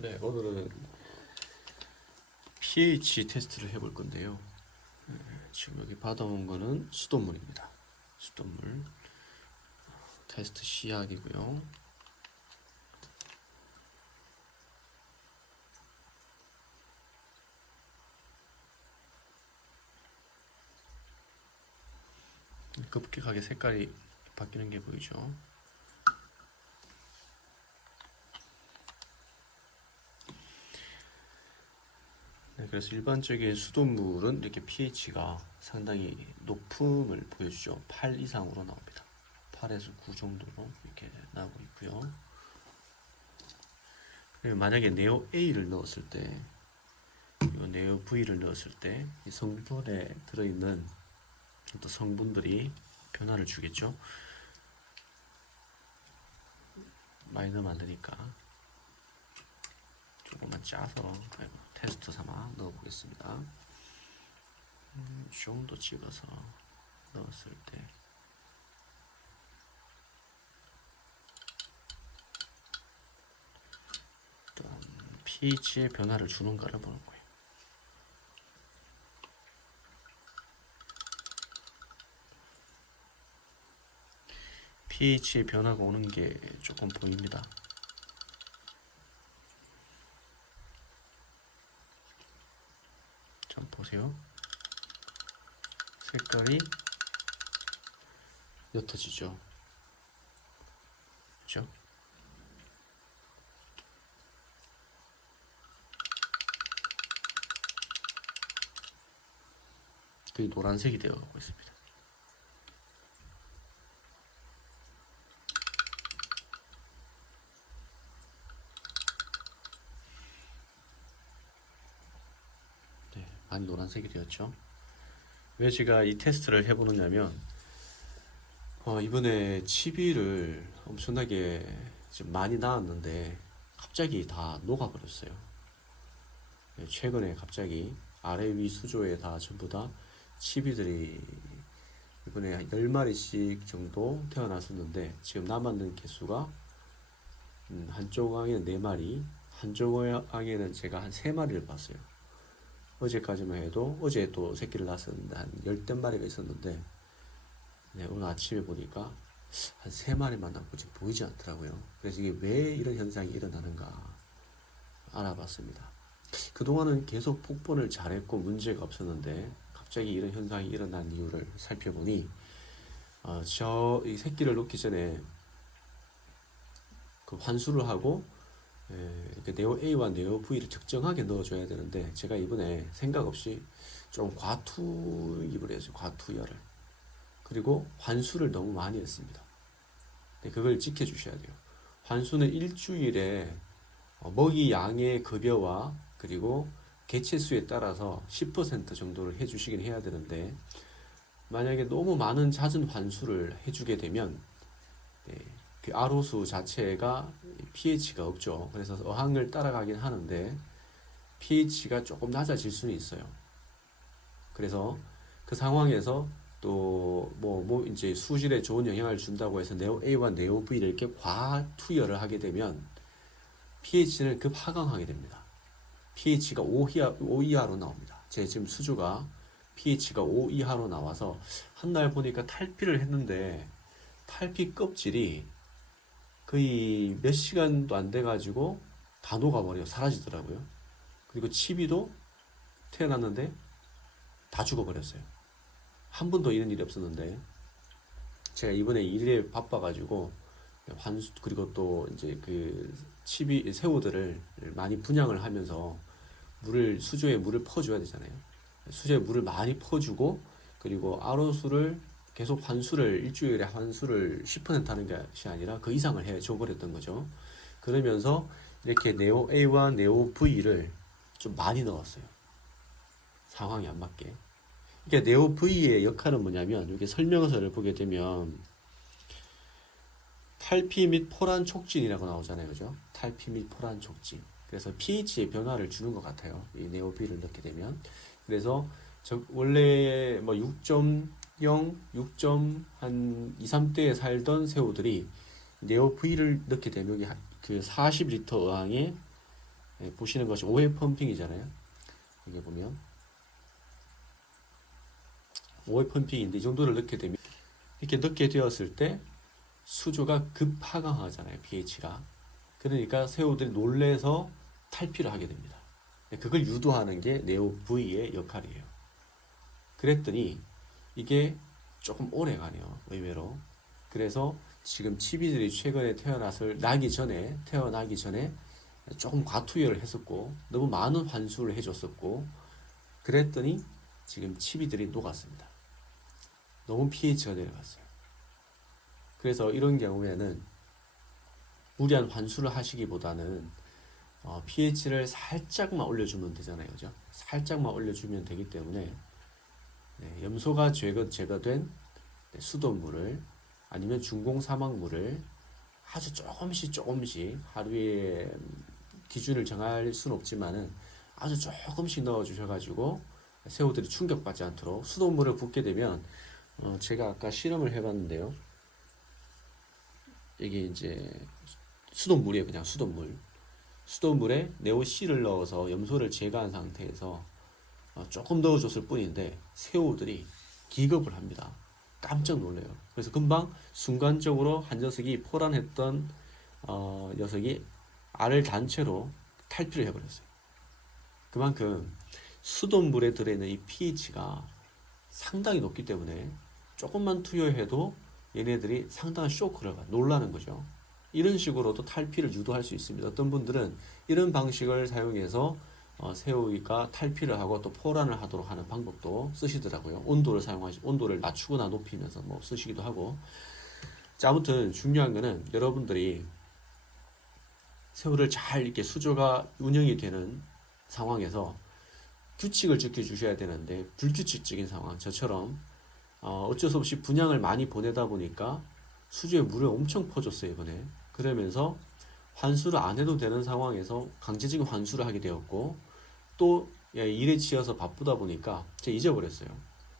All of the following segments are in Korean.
네, 오늘은 pH 테스트를 해볼 건데요. 지금 여기 받아온 거는 수돗물입니다. 수돗물 테스트 시약이고요. 급격하게 색깔이 바뀌는 게 보이죠. 네, 그래서 일반적인 수돗물은 이렇게 pH가 상당히 높음을 보여주죠. 8 이상으로 나옵니다. 8에서 9 정도로 이렇게 나오고 있고요. 그리고 만약에 네오 A를 넣었을 때, 그리고 네오 V를 넣었을 때 이 성분에 들어있는 어떤 성분들이 변화를 주겠죠. 많이 넣으면 안 되니까 조금만 짜서 테스트 삼아 넣어보겠습니다. 이 정도 찍어서 넣었을 때 어떤 pH의 변화를 주는가를 보는 거예요. pH의 변화가 오는 게 조금 보입니다. 좀 보세요. 색깔이 옅어지죠. 그렇죠? 그게 노란색이 되어가고 있습니다. 네, 많이 노란색이 되었죠. 왜 제가 이 테스트를 해보느냐면 이번에 치비를 엄청나게 지금 많이 나왔는데 갑자기 다 녹아버렸어요. 네, 최근에 갑자기 아래 위 수조에 다 전부 다 치비들이 이번에 한 10마리씩 정도 태어났었는데 지금 남았는 개수가 한쪽 항에는 4마리, 한쪽 항에는 제가 한 3마리를 봤어요. 어제까지만 해도 어제 또 새끼를 낳았었는데 한 10마리가 있었는데 네, 오늘 아침에 보니까 한 3마리만 남고 지금 보이지 않더라고요. 그래서 이게 왜 이런 현상이 일어나는가 알아봤습니다. 그동안은 계속 폭번을 잘했고 문제가 없었는데 갑자기 이런 현상이 일어난 이유를 살펴보니 저 이 새끼를 놓기 전에 그 환수를 하고 네오 A와 네오 V를 적정하게 넣어줘야 되는데 제가 이번에 생각 없이 좀 과투입을 했어요. 과투열을. 그리고 환수를 너무 많이 했습니다. 네, 그걸 지켜주셔야 돼요. 환수는 일주일에 먹이 양의 급여와 그리고 개체 수에 따라서 10% 정도를 해주시긴 해야 되는데 만약에 너무 많은 잦은 환수를 해주게 되면 네, 그 아로수 자체가 pH가 없죠. 그래서 어항을 따라가긴 하는데 pH가 조금 낮아질 수는 있어요. 그래서 그 상황에서 또 뭐 이제 수질에 좋은 영향을 준다고 해서 네오 A와 네오 V를 이렇게 과투여를 하게 되면 pH는 급 하강하게 됩니다. pH가 5 이하로 나옵니다. 제 지금 수주가 pH가 5 이하로 나와서 한 날 보니까 탈피를 했는데 탈피 껍질이 거의 몇 시간도 안 돼가지고 다 녹아버려 사라지더라고요. 그리고 치비도 태어났는데 다 죽어버렸어요. 한 번도 이런 일이 없었는데 제가 이번에 일에 바빠가지고 환수 그리고 또 이제 그 치비 새우들을 많이 분양을 하면서 물을 수조에 물을 퍼줘야 되잖아요. 수조에 물을 많이 퍼주고 그리고 아로수를 계속 환수를 일주일에 환수를 10% 하는 것이 아니라 그 이상을 해 줘버렸던 거죠. 그러면서 이렇게 네오 A와 네오 V를 좀 많이 넣었어요. 상황이 안 맞게. 그러니까 네오 V의 역할은 뭐냐면 여기 설명서를 보게 되면 탈피 및 포란 촉진이라고 나오잖아요. 그죠? 탈피 및 포란 촉진. 그래서 pH의 변화를 주는 것 같아요. 이 네오 V를 넣게 되면. 그래서 원래 뭐 6.0, 6. 한 2, 3대에 살던 새우들이 네오 V를 넣게 되면 그 40리터 어항에 보시는 것이 5회 펌핑이잖아요. 여기 보면 5회 펌핑인데 이 정도를 넣게 되면 이렇게 넣게 되었을 때 수조가 급하강하잖아요. pH가. 그러니까 새우들이 놀래서 탈피를 하게 됩니다. 그걸 유도하는 게 네오 V의 역할이에요. 그랬더니 이게 조금 오래 가네요. 의외로. 그래서 지금 치비들이 최근에 태어나기 전에 조금 과투여를 했었고 너무 많은 환수를 해줬었고 그랬더니 지금 치비들이 녹았습니다. 너무 pH가 내려갔어요. 그래서 이런 경우에는 무리한 환수를 하시기보다는 pH를 살짝만 올려주면 되잖아요. 그죠? 살짝만 올려주면 되기 때문에 염소가 제거된 수돗물을 아니면 중공 사막물을 아주 조금씩 하루에 기준을 정할 수는 없지만은 아주 조금씩 넣어 주셔가지고 새우들이 충격받지 않도록 수돗물을 붓게 되면 제가 아까 실험을 해봤는데요. 이게 이제 수돗물이에요. 그냥 수돗물에 네오씨를 넣어서 염소를 제거한 상태에서 조금 넣어줬을 뿐인데 새우들이 기겁을 합니다. 깜짝 놀래요. 그래서 금방 순간적으로 한 녀석이 포란했던 녀석이 알을 단체로 탈피를 해버렸어요. 그만큼 수돗물에 들어있는 이 pH가 상당히 높기 때문에 조금만 투여해도 얘네들이 상당한 쇼크를 놀라는 거죠. 이런 식으로도 탈피를 유도할 수 있습니다. 어떤 분들은 이런 방식을 사용해서 새우가 탈피를 하고 또 포란을 하도록 하는 방법도 쓰시더라고요. 온도를 낮추거나 높이면서 뭐 쓰시기도 하고. 자, 아무튼 중요한 거는 여러분들이 새우를 잘 이렇게 수조가 운영이 되는 상황에서 규칙을 지켜주셔야 되는데 불규칙적인 상황, 저처럼 어쩔 수 없이 분양을 많이 보내다 보니까 수조에 물을 엄청 퍼줬어요 이번에. 그러면서 환수를 안 해도 되는 상황에서 강제적인 환수를 하게 되었고 또 일에 치여서 바쁘다 보니까 제가 잊어버렸어요.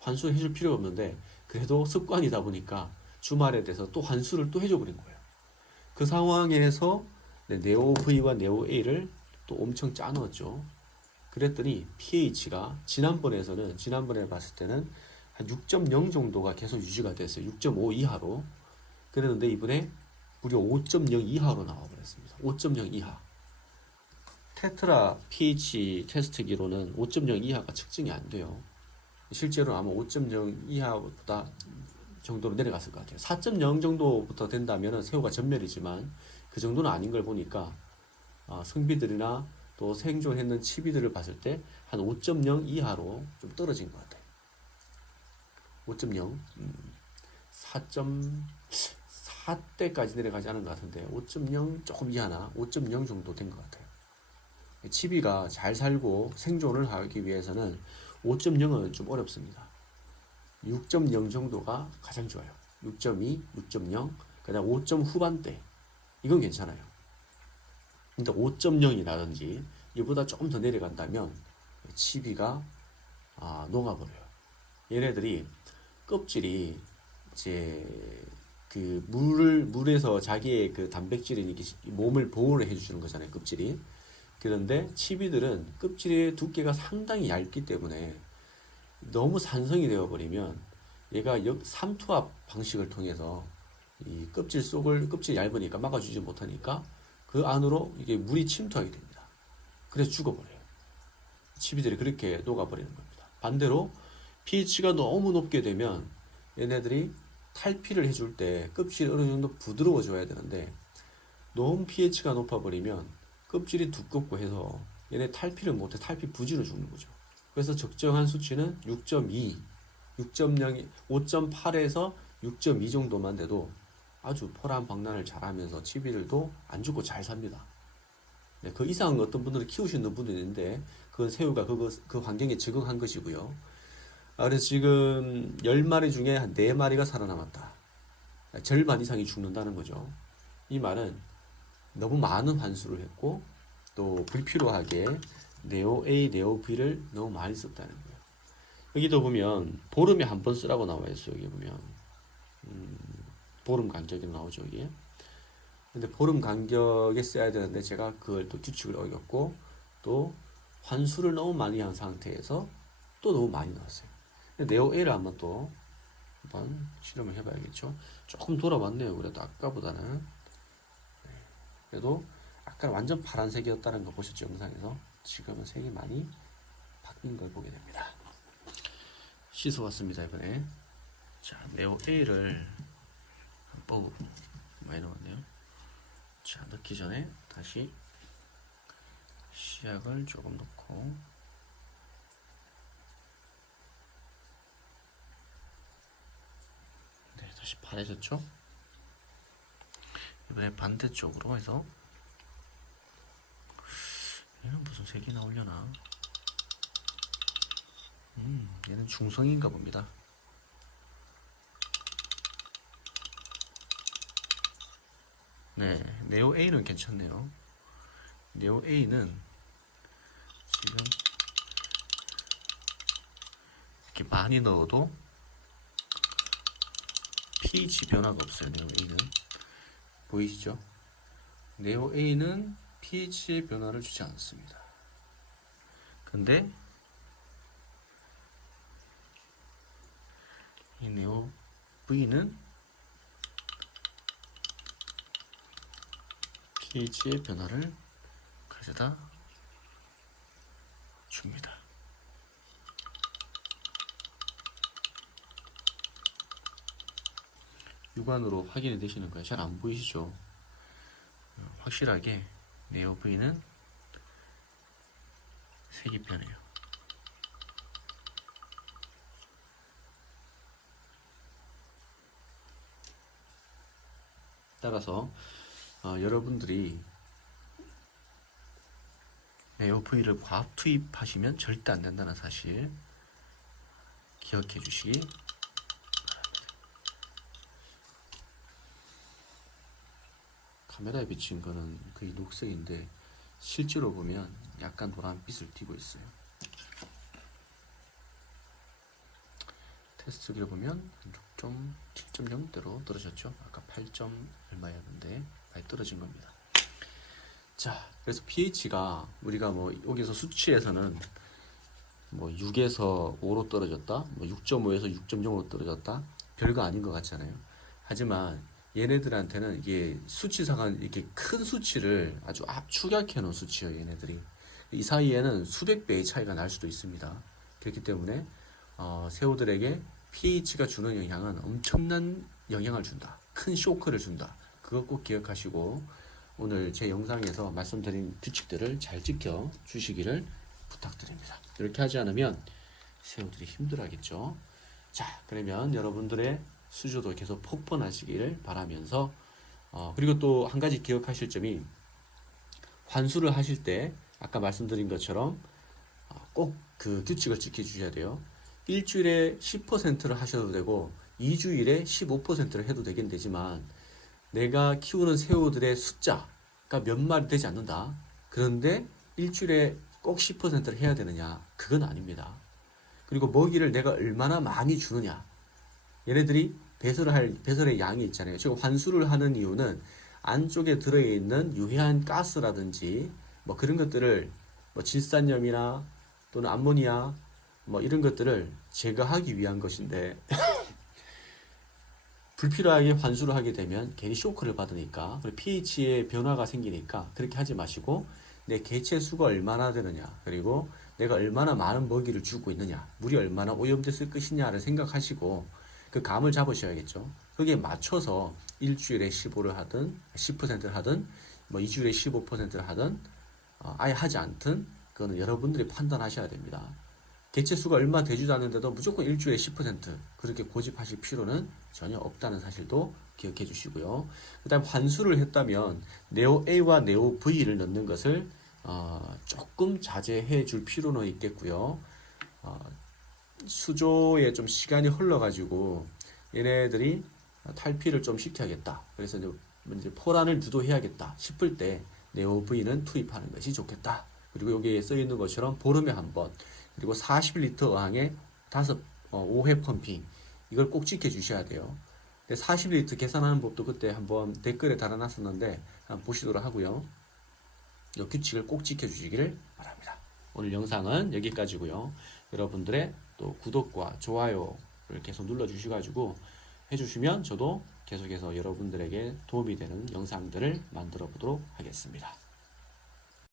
환수 해줄 필요가 없는데 그래도 습관이다 보니까 주말에 돼서 또 환수를 또 해줘 버린 거예요. 그 상황에서 네오 V와 네오 A를 또 엄청 짜넣었죠. 그랬더니 pH가 지난번에 봤을 때는 한 6.0 정도가 계속 유지가 됐어요. 6.5 이하로. 그랬는데 이번에 무려 5.0 이하로 나와버렸습니다. 5.0 이하. 테트라 pH 테스트기로는 5.0 이하가 측정이 안 돼요. 실제로 아마 5.0 이하보다 정도로 내려갔을 것 같아요. 4.0 정도부터 된다면 새우가 전멸이지만 그 정도는 아닌 걸 보니까 성비들이나 또 생존했는 치비들을 봤을 때 한 5.0 이하로 좀 떨어진 것 같아요. 5.0, 4.4대까지 내려가지 않은 것 같은데 5.0 조금 이하나 5.0 정도 된 것 같아요. 치비가 잘 살고 생존을 하기 위해서는 5.0은 좀 어렵습니다. 6.0 정도가 가장 좋아요. 6.2, 6.0, 그다음 5점 후반대 이건 괜찮아요. 근데 5.0이라든지 이보다 조금 더 내려간다면 치비가 녹아버려요. 얘네들이 껍질이 이제 그 물에서 자기의 그 단백질이 몸을 보호를 해주시는 거잖아요. 껍질이. 그런데 치비들은 껍질의 두께가 상당히 얇기 때문에 너무 산성이 되어버리면 얘가 삼투압 방식을 통해서 이 껍질이 얇으니까 막아주지 못하니까 그 안으로 이게 물이 침투하게 됩니다. 그래서 죽어버려요. 치비들이 그렇게 녹아버리는 겁니다. 반대로 pH가 너무 높게 되면 얘네들이 탈피를 해줄 때 껍질이 어느 정도 부드러워져야 되는데 너무 pH가 높아버리면 껍질이 두껍고 해서 얘네 탈피를 못해 탈피 부지로 죽는 거죠. 그래서 적정한 수치는 6.2, 6.0, 5.8에서 6.2 정도만 돼도 아주 포란방란을 잘하면서 치비들도 안 죽고 잘 삽니다. 네, 그 이상 어떤 분들은 키우시는 분들이 있는데 그건 새우가 그 환경에 적응한 것이고요. 그래서 지금 10마리 중에 한 4마리가 살아남았다. 절반 이상이 죽는다는 거죠. 이 말은 너무 많은 환수를 했고 또 불필요하게 네오 A, 네오 V를 너무 많이 썼다는 거예요. 여기도 보면 보름에 한 번 쓰라고 나와 있어요. 여기 보면 보름 간격이 나오죠. 여기에. 근데 보름 간격에 써야 되는데 제가 그걸 또 규칙을 어겼고 또 환수를 너무 많이 한 상태에서 또 너무 많이 넣었어요. 네오 A를 한번 실험을 해봐야겠죠. 조금 돌아왔네요. 그래도 아까보다는. 그래도 아까 완전 파란색이었다는 거 보셨죠, 영상에서. 지금은 색이 많이 바뀐 걸 보게 됩니다. 씻어왔습니다, 이번에. 자, 네오 A를 많이 넣었네요. 자, 넣기 전에 다시 시약을 조금 넣고, 네, 다시 파래졌죠? 이번에 반대쪽으로 해서, 얘는 무슨 색이 나오려나? 얘는 중성인가 봅니다. 네, 네오 A는 괜찮네요. 네오 A는 지금 이렇게 많이 넣어도 pH 변화가 없어요. 네오 A는 보이시죠? 네오 A는 pH의 변화를 주지 않습니다. 근데 이 네오 V는 pH의 변화를 가져다 줍니다. 육안으로 확인이 되시는 거예요. 잘 안 보이시죠? 확실하게 네오 V는 색이 변해요. 따라서 여러분들이 네오 V를 과학 투입하시면 절대 안 된다는 사실 기억해 주시기 바랍니다. 카메라에 비친 거는 거의 녹색인데 실제로 보면 약간 노란빛을 띠고 있어요. 테스트기를 보면 7.0대로 떨어졌죠. 아까 8. 얼마였는데 많이 떨어진 겁니다. 자, 그래서 pH가 우리가 뭐 여기서 수치에서는 뭐 6에서 5로 떨어졌다, 뭐 6.5에서 6.0으로 떨어졌다, 별거 아닌 것 같잖아요. 하지만 얘네들한테는 이게 수치상은 이렇게 큰 수치를 아주 압축약해 놓은 수치예요. 얘네들이 이 사이에는 수백 배의 차이가 날 수도 있습니다. 그렇기 때문에 새우들에게 pH가 주는 영향은 엄청난 영향을 준다. 큰 쇼크를 준다. 그거 꼭 기억하시고 오늘 제 영상에서 말씀드린 규칙들을 잘 지켜 주시기를 부탁드립니다. 이렇게 하지 않으면 새우들이 힘들어하겠죠. 자, 그러면 여러분들의 수조도 계속 폭번하시기를 바라면서 그리고 또 한 가지 기억하실 점이 환수를 하실 때 아까 말씀드린 것처럼 꼭 그 규칙을 지켜주셔야 돼요. 일주일에 10%를 하셔도 되고 2주일에 15%를 해도 되긴 되지만 내가 키우는 새우들의 숫자가 몇 마리 되지 않는다. 그런데 일주일에 꼭 10%를 해야 되느냐? 그건 아닙니다. 그리고 먹이를 내가 얼마나 많이 주느냐? 얘네들이 배설의 양이 있잖아요. 지금 환수를 하는 이유는 안쪽에 들어있는 유해한 가스라든지 뭐 그런 것들을 뭐 질산염이나 또는 암모니아 뭐 이런 것들을 제거하기 위한 것인데 불필요하게 환수를 하게 되면 괜히 쇼크를 받으니까 그리고 pH의 변화가 생기니까 그렇게 하지 마시고 내 개체 수가 얼마나 되느냐 그리고 내가 얼마나 많은 먹이를 주고 있느냐 물이 얼마나 오염됐을 것이냐를 생각하시고 그 감을 잡으셔야겠죠. 거기에 맞춰서 일주일에 15를 하든 10%를 하든 뭐 2주일에 15%를 하든 아예 하지 않든 그거는 여러분들이 판단하셔야 됩니다. 개체 수가 얼마 되지도 않는데도 무조건 일주일에 10% 그렇게 고집하실 필요는 전혀 없다는 사실도 기억해 주시고요. 그 다음 환수를 했다면 네오 A와 네오 V를 넣는 것을 조금 자제해 줄 필요는 있겠고요. 수조에 좀 시간이 흘러가지고 얘네들이 탈피를 좀 시켜야겠다. 그래서 이제 포란을 유도해야겠다 싶을 때 네오 V는 투입하는 것이 좋겠다. 그리고 여기에 써 있는 것처럼 보름에 한 번, 그리고 40리터 어항에 5회 펌핑 이걸 꼭 지켜 주셔야 돼요. 40리터 계산하는 법도 그때 한번 댓글에 달아놨었는데 한번 보시도록 하고요. 이 규칙을 꼭 지켜주시기를 바랍니다. 오늘 영상은 여기까지고요. 여러분들의 또 구독과 좋아요를 계속 눌러주셔가지고 해주시면 저도 계속해서 여러분들에게 도움이 되는 영상들을 만들어 보도록 하겠습니다.